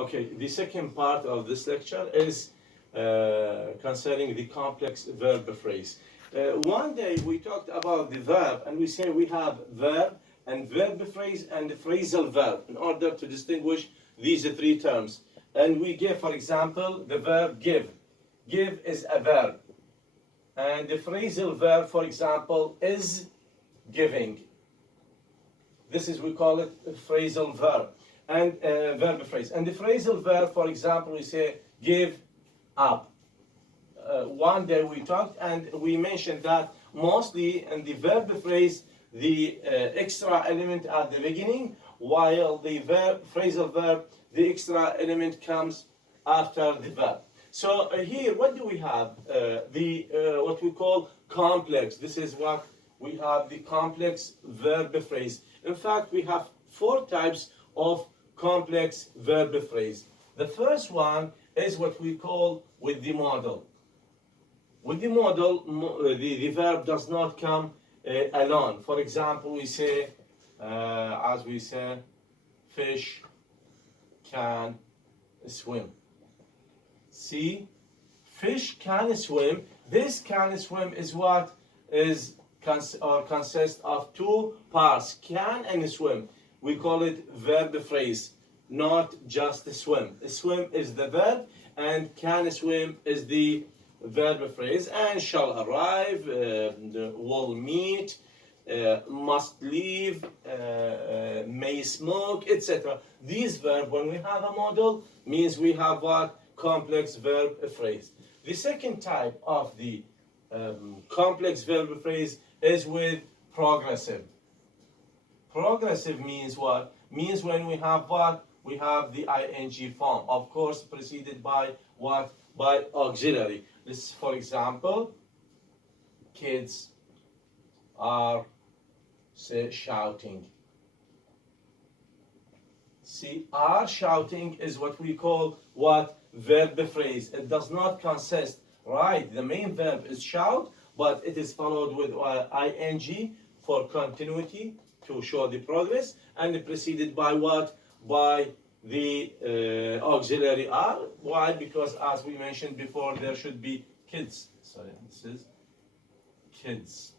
Okay, the second part of this lecture is concerning the complex verb phrase. One day we talked about the verb, and we say we have verb and verb phrase and phrasal verb in order to distinguish these three terms. And we give, for example, the verb give. Give is a verb. And the phrasal verb, for example, is giving. This is, we call it a phrasal verb and verb phrase. And the phrasal verb, for example, we say give up. One day we talked and we mentioned that mostly in the verb phrase, the extra element at the beginning, while the phrasal verb, the extra element comes after the verb. So here, what do we have? What we call complex. This is what we have, the complex verb phrase. In fact, we have 4 types of complex verb phrase. The first one is what we call with the model. With the model, the verb does not come alone. For example, we say, as we say, fish can swim. See, fish can swim. This can swim is what is consists of 2 parts, can and swim. We call it verb phrase, not just swim. Swim is the verb and can swim is the verb phrase. And shall arrive, will meet, must leave, may smoke, etc. These verbs, when we have a model, means we have what? Complex verb phrase. The second type of the complex verb phrase is with progressive. Progressive means what? Means when we have what? We have the ing form, of course, preceded by what? By auxiliary. This, for example, kids are, say, shouting. See, are shouting is what we call what? Verb phrase. It does not consist, right? The main verb is shout, but it is followed with ing for continuity to show the progress, and preceded by what? By the auxiliary are. Why? Because as we mentioned before, there should be kids. Sorry, this is kids.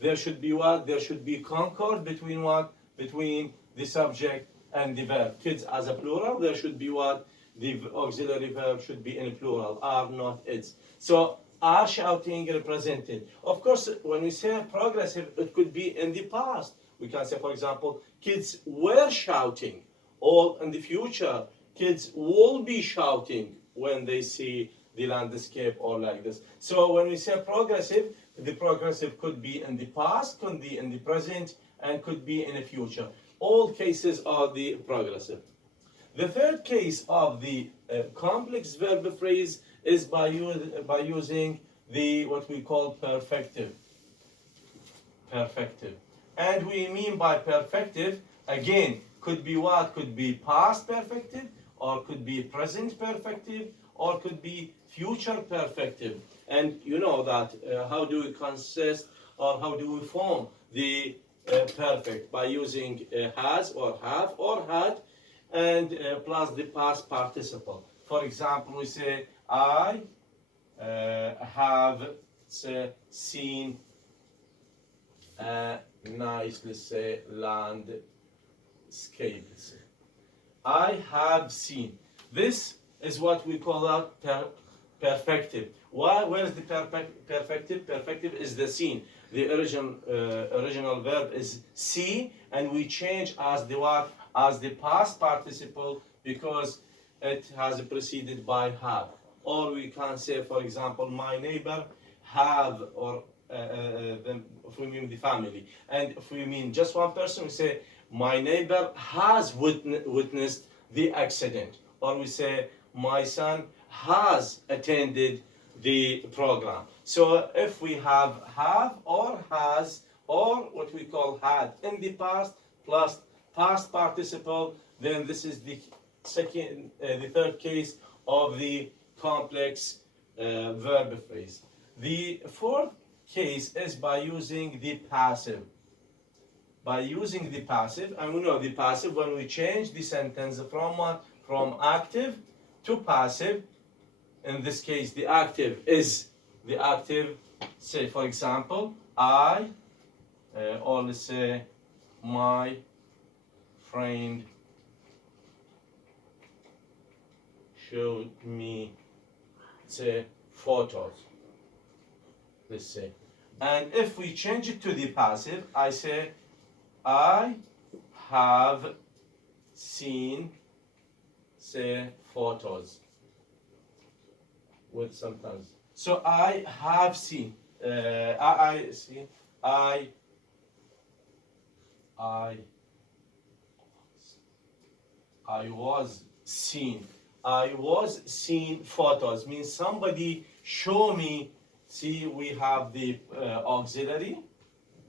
There should be what? There should be concord between what? Between the subject and the verb. Kids as a plural, there should be what? The auxiliary verb should be in plural, are, not its. So are shouting represented. Of course, when we say progressive, it could be in the past. We can say, for example, kids were shouting, or in the future, kids will be shouting when they see the landscape or like this. So when we say progressive, the progressive could be in the past, could be in the present, and could be in the future. All cases are the progressive. The third case of the complex verb phrase is by using the what we call perfective. Perfective. And we mean by perfective, again, could be what? Could be past perfective, or could be present perfective, or could be future perfective. And you know that how do we consist, or how do we form the perfect? By using has or have or had, and plus the past participle. For example, we say, I have seen a nice, let's say, landscape. Let's say. I have seen. This is what we call a perfective. Why? Where is the perfective? Perfective is the seen. The original verb is see, and we change as the what? As the past participle, because it has preceded by have. Or we can say, for example, my neighbor have, or if we mean the family. And if we mean just one person, we say, my neighbor has witnessed the accident. Or we say, my son has attended the program. So if we have or has, or what we call had in the past, plus past participle, then this is the third case of the complex verb phrase. The fourth case is by using the passive. By using the passive, and we know the passive when we change the sentence from what? from active to passive. In this case, the active is the active, say for example, I, or let's say my friend showed me, say, photos, let's say. And if we change it to the passive, I say, I have seen, say, photos with sometimes. So I have seen, I was seen. I was seen photos means somebody show me. See, we have the auxiliary.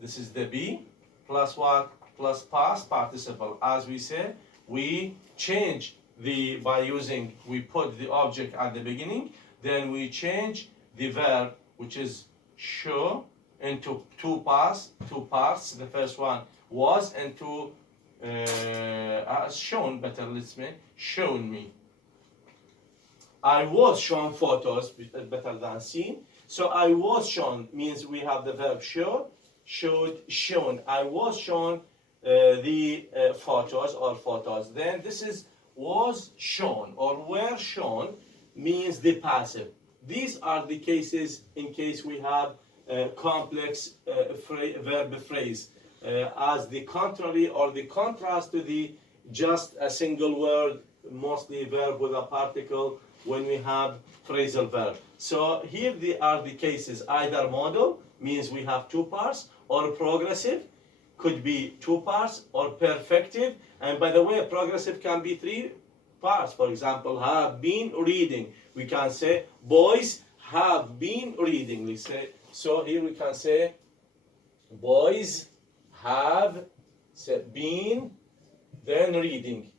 This is the be plus what? Plus past participle. As we say, we change the by using, we put the object at the beginning, then we change the verb, which is show, into two parts. The first one was, and two shown. Better, let's say shown me. I was shown photos, better than seen. So I was shown means we have the verb show, showed, shown. I was shown the photos or photos. Then this is was shown or were shown means the passive. These are the cases in case we have complex verb phrase as the contrary or the contrast to the just a single word, mostly verb with a particle when we have phrasal verb. So here are the cases, either modal means we have two parts, or progressive could be two parts, or perfective. And by the way, progressive can be three parts. For example, have been reading. We can say boys have been reading. We say, so here we can say boys have been then reading.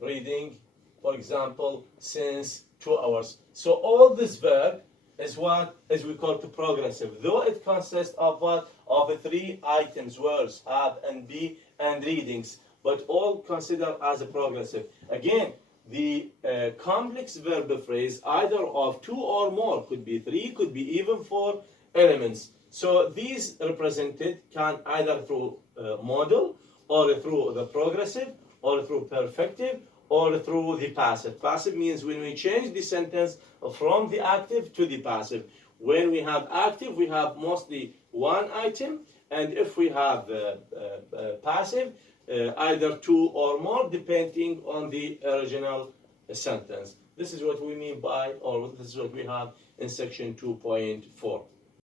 Reading, for example, since 2 hours. So all this verb is what is we call to progressive, though it consists of what? Of three items, words, have and be and readings, but all considered as a progressive. Again, the complex verb phrase either of two or more, could be three, could be even four elements. So these represented can either through modal, or through the progressive, or through perfective, or through the passive. Passive means when we change the sentence from the active to the passive. When we have active, we have mostly one item, and if we have passive, either two or more, depending on the original sentence. This is what we mean by, or this is what we have in section 2.4.